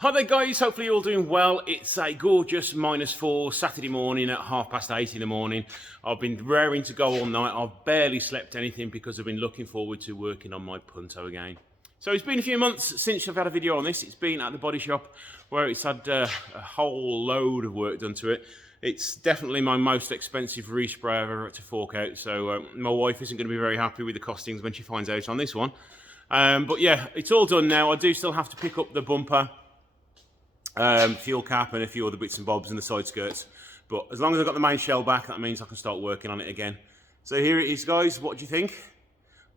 Hi there guys, hopefully you're all doing well. It's a gorgeous -4 Saturday morning at 8:30 in the morning. I've been raring to go all night. I've barely slept anything because I've been looking forward to working on my Punto again. So it's been a few months since I've had a video on this. It's been at the body shop where it's had a whole load of work done to it. It's definitely my most expensive respray I've ever had to fork out, so my wife isn't going to be very happy with the costings when she finds out on this one. But yeah, it's all done now. I do still have to pick up the bumper, fuel cap and a few other bits and bobs and the side skirts, but as long as I've got the main shell back, that means I can start working on it again. So here it is guys, what do you think?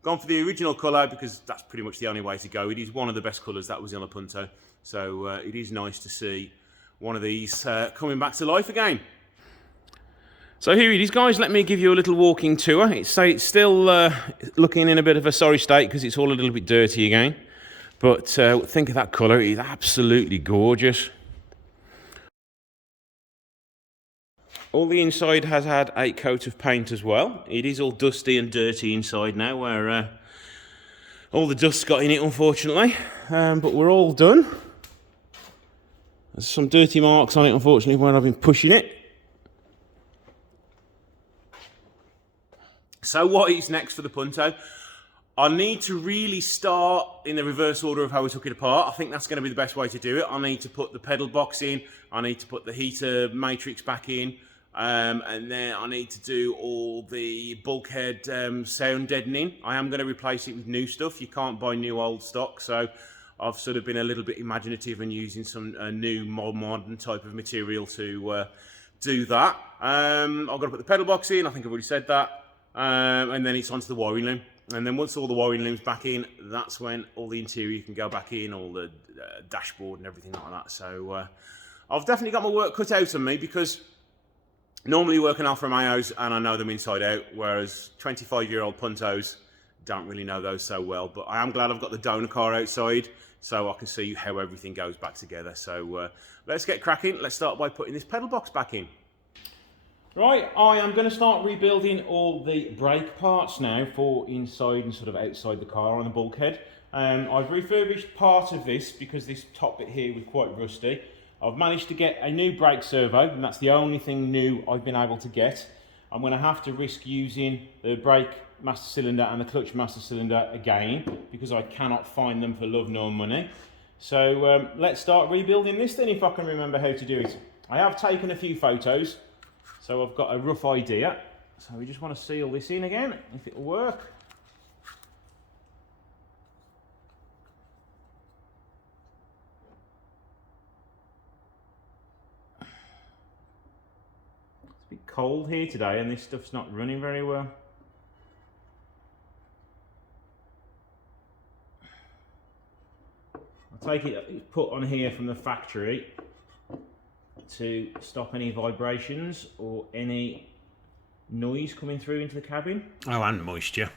Gone for the original colour because that's pretty much the only way to go. It is one of the best colours that was on a Punto, so it is nice to see one of these coming back to life again. So here it is guys, let me give you a little walking tour. It's still looking in a bit of a sorry state because it's all a little bit dirty again. But think of that colour, it is absolutely gorgeous. All the inside has had a coat of paint as well. It is all dusty and dirty inside now where all the dust's got in it unfortunately. But we're all done. There's some dirty marks on it unfortunately where I've been pushing it. So what is next for the Punto? I need to really start in the reverse order of how we took it apart. I think that's going to be the best way to do it. I need to put the pedal box in, I need to put the heater matrix back in, and then I need to do all the bulkhead sound deadening. I am going to replace it with new stuff. You can't buy new old stock, so I've sort of been a little bit imaginative and using some new modern type of material to do that. I've got to put the pedal box in, I think I've already said that, and then it's onto the wiring loom. And then once all the wiring loom's back in, that's when all the interior can go back in, all the dashboard and everything like that. So I've definitely got my work cut out of me because normally work on Alfa Romeos and I know them inside out, whereas 25-year-old Puntos don't really know those so well. But I am glad I've got the donor car outside so I can see how everything goes back together. So let's get cracking. Let's start by putting this pedal box back in. Right, I am going to start rebuilding all the brake parts now for inside and sort of outside the car on the bulkhead. I've refurbished part of this because this top bit here was quite rusty. I've managed to get a new brake servo and that's the only thing new I've been able to get. I'm going to have to risk using the brake master cylinder and the clutch master cylinder again because I cannot find them for love nor money. So let's start rebuilding this then if I can remember how to do it. I have taken a few photos, so I've got a rough idea. So we just want to seal this in again, if it'll work. It's a bit cold here today and this stuff's not running very well. I take it it's put on here from the factory to stop any vibrations or any noise coming through into the cabin. Oh, and moisture.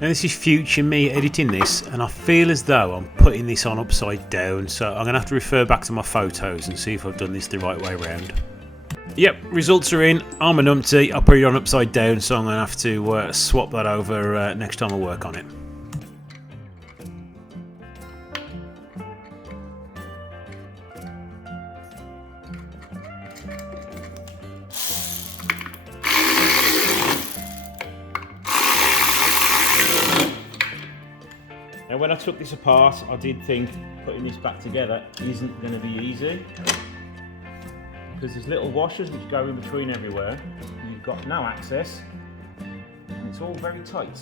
Now this is future me editing this, and I feel as though I'm putting this on upside down, so I'm going to have to refer back to my photos and see if I've done this the right way around. Yep, results are in. I'm a numpty. I'll put it on upside down, so I'm going to have to swap that over next time I work on it. Now when I took this apart, I did think putting this back together isn't going to be easy, because there's little washers which go in between everywhere. You've got no access, and it's all very tight.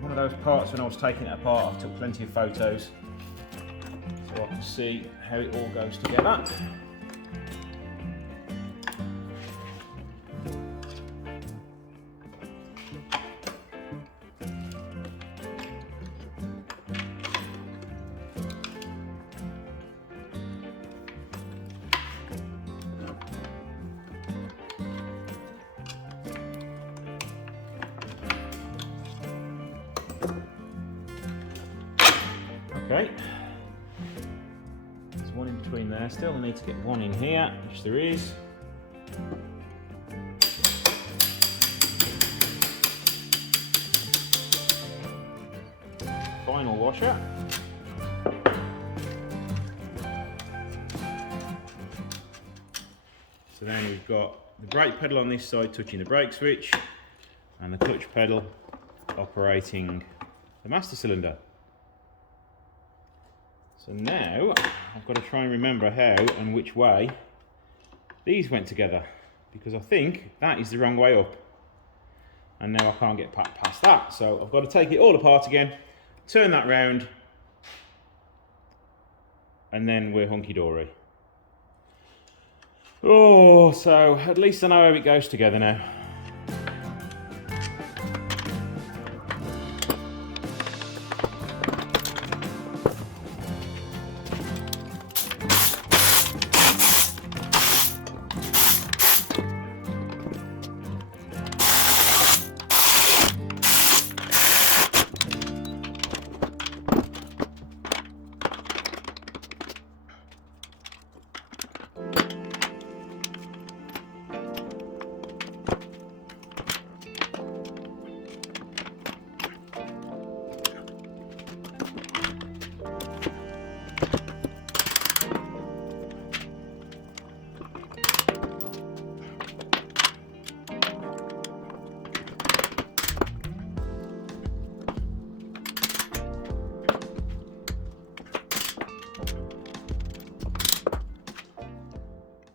One of those parts when I was taking it apart, I took plenty of photos so I can see how it all goes together. Okay, there's one in between there still. I need to get one in here, which there is. Final washer. So then we've got the brake pedal on this side touching the brake switch, and the clutch pedal operating the master cylinder. So now I've got to try and remember how and which way these went together, because I think that is the wrong way up, and now I can't get past that. So I've got to take it all apart again, turn that round, and then we're hunky-dory. Oh, so at least I know how it goes together now.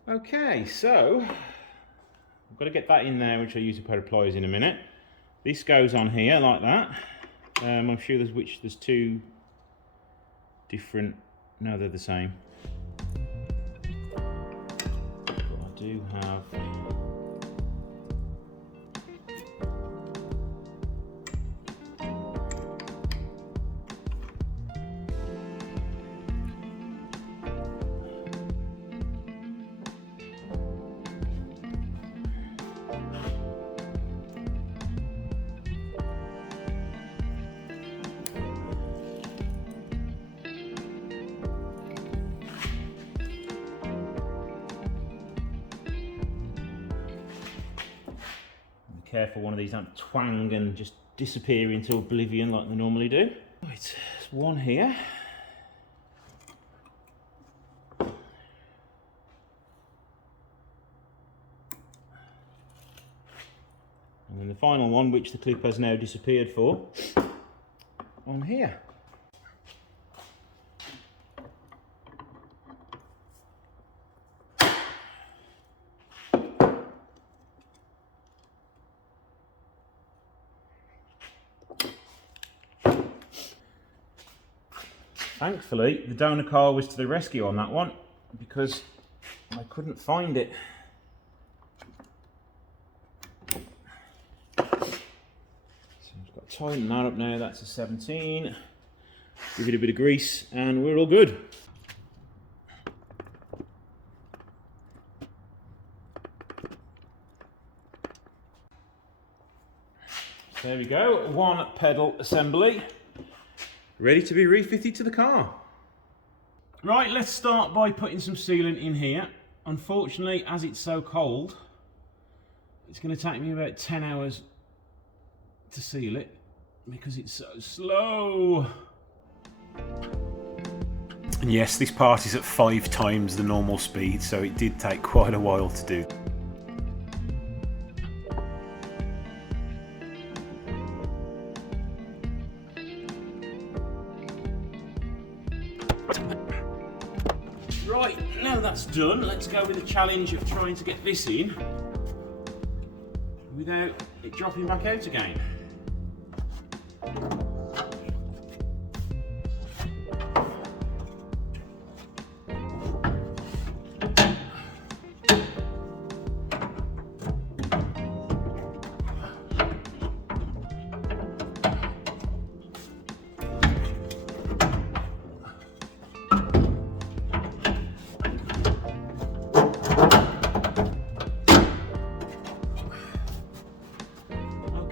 Okay, so I've got to get that in there, which I'll use a pair of pliers in a minute. This goes on here like that. I'm sure there's two different, no, they're the same. But I do have careful one of these don't twang and just disappear into oblivion like they normally do. Right, there's one here. And then the final one, which the clip has now disappeared for, on here. Thankfully, the donor car was to the rescue on that one, because I couldn't find it. So I've got to tighten that up now. That's a 17. Give it a bit of grease and we're all good. There we go, one pedal assembly, ready to be refitted to the car. Right, let's start by putting some sealant in here. Unfortunately, as it's so cold, it's going to take me about 10 hours to seal it because it's so slow. And yes, this part is at 5 times the normal speed, so it did take quite a while to do. Right, now that's done, let's go with the challenge of trying to get this in without it dropping back out again.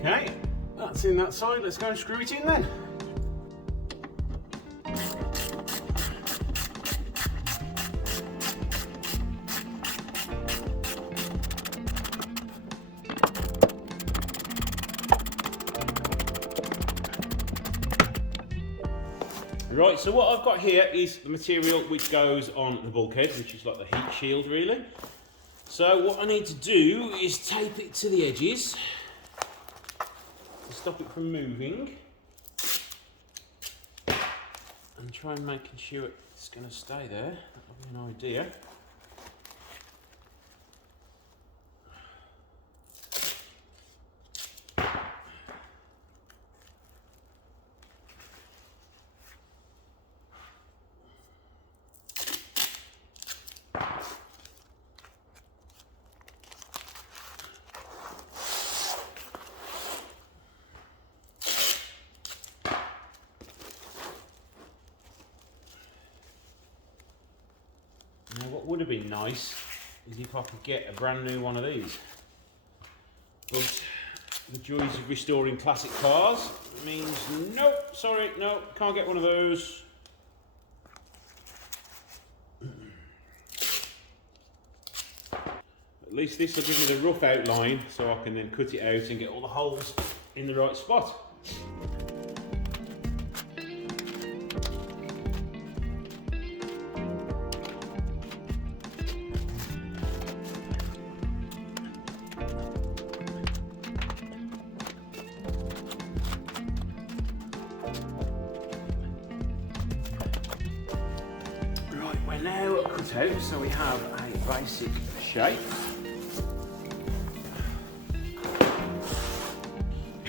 Okay, that's in that side, let's go and screw it in then. Right, so what I've got here is the material which goes on the bulkhead, which is like the heat shield really. So what I need to do is tape it to the edges to stop it from moving and try and making sure it's going to stay there. That'll be an idea. Now what would have been nice is if I could get a brand new one of these. But the joys of restoring classic cars means nope, sorry, no, can't get one of those. At least this will give me the rough outline so I can then cut it out and get all the holes in the right spot. We're now cut out, so we have a basic shape.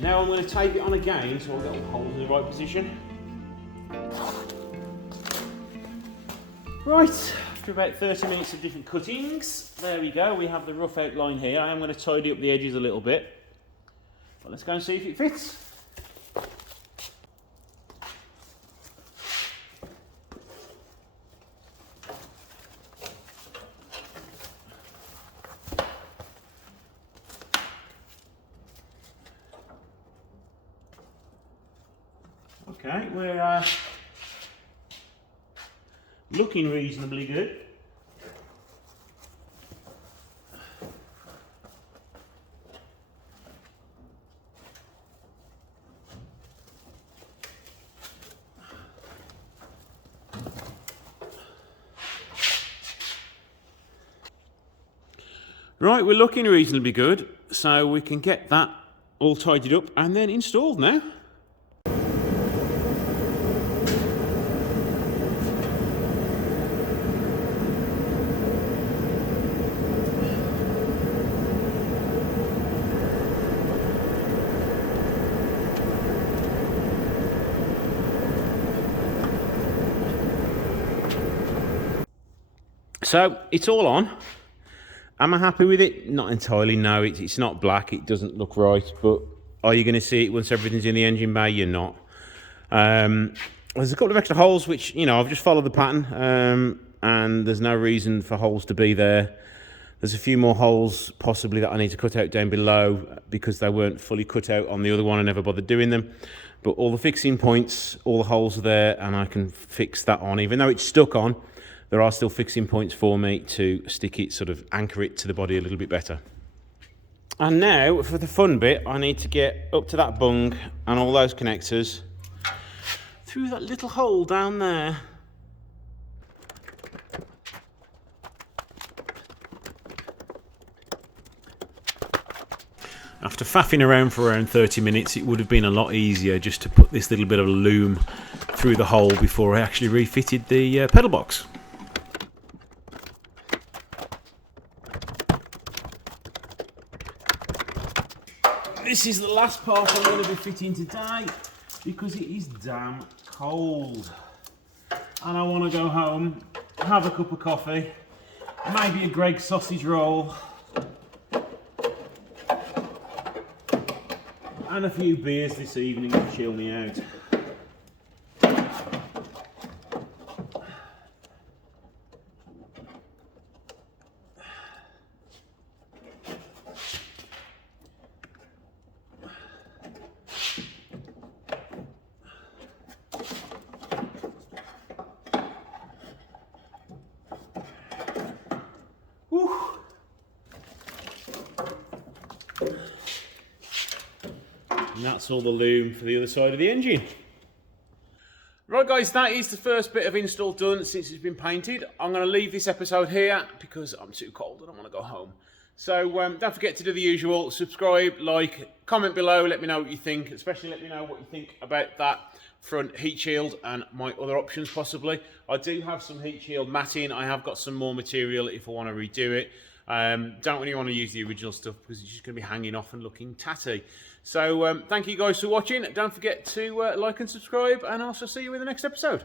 Now I'm going to tape it on again so I'll get all the holes in the right position. Right, after about 30 minutes of different cuttings, there we go, we have the rough outline here. I am going to tidy up the edges a little bit, but let's go and see if it fits. Okay, we're looking reasonably good. Right, we're looking reasonably good, so we can get that all tidied up and then installed now. So it's all on. Am I happy with it? Not entirely, no. It's not black, it doesn't look right, but are you going to see it once everything's in the engine bay? You're not. There's a couple of extra holes which, you know, I've just followed the pattern, and there's no reason for holes to be there. There's a few more holes possibly that I need to cut out down below because they weren't fully cut out on the other one. I never bothered doing them. But all the fixing points, all the holes are there, and I can fix that on. Even though it's stuck on, there are still fixing points for me to stick it, sort of anchor it to the body a little bit better. And now, for the fun bit, I need to get up to that bung and all those connectors through that little hole down there. After faffing around for around 30 minutes, it would have been a lot easier just to put this little bit of loom through the hole before I actually refitted the pedal box. This is the last part I'm going to be fitting today because it is damn cold. And I want to go home, have a cup of coffee, maybe a Greggs sausage roll, and a few beers this evening to chill me out. And that's all the loom for the other side of the engine. Right guys, that is the first bit of install done since it's been painted. I'm going to leave this episode here because I'm too cold and I want to go home. So don't forget to do the usual, subscribe, like, comment below, let me know what you think, especially let me know what you think about that front heat shield and my other options possibly. I do have some heat shield matting, I have got some more material if I want to redo it. Don't really want to use the original stuff because it's just going to be hanging off and looking tatty. So thank you guys for watching. Don't forget to like and subscribe, and I'll see you in the next episode.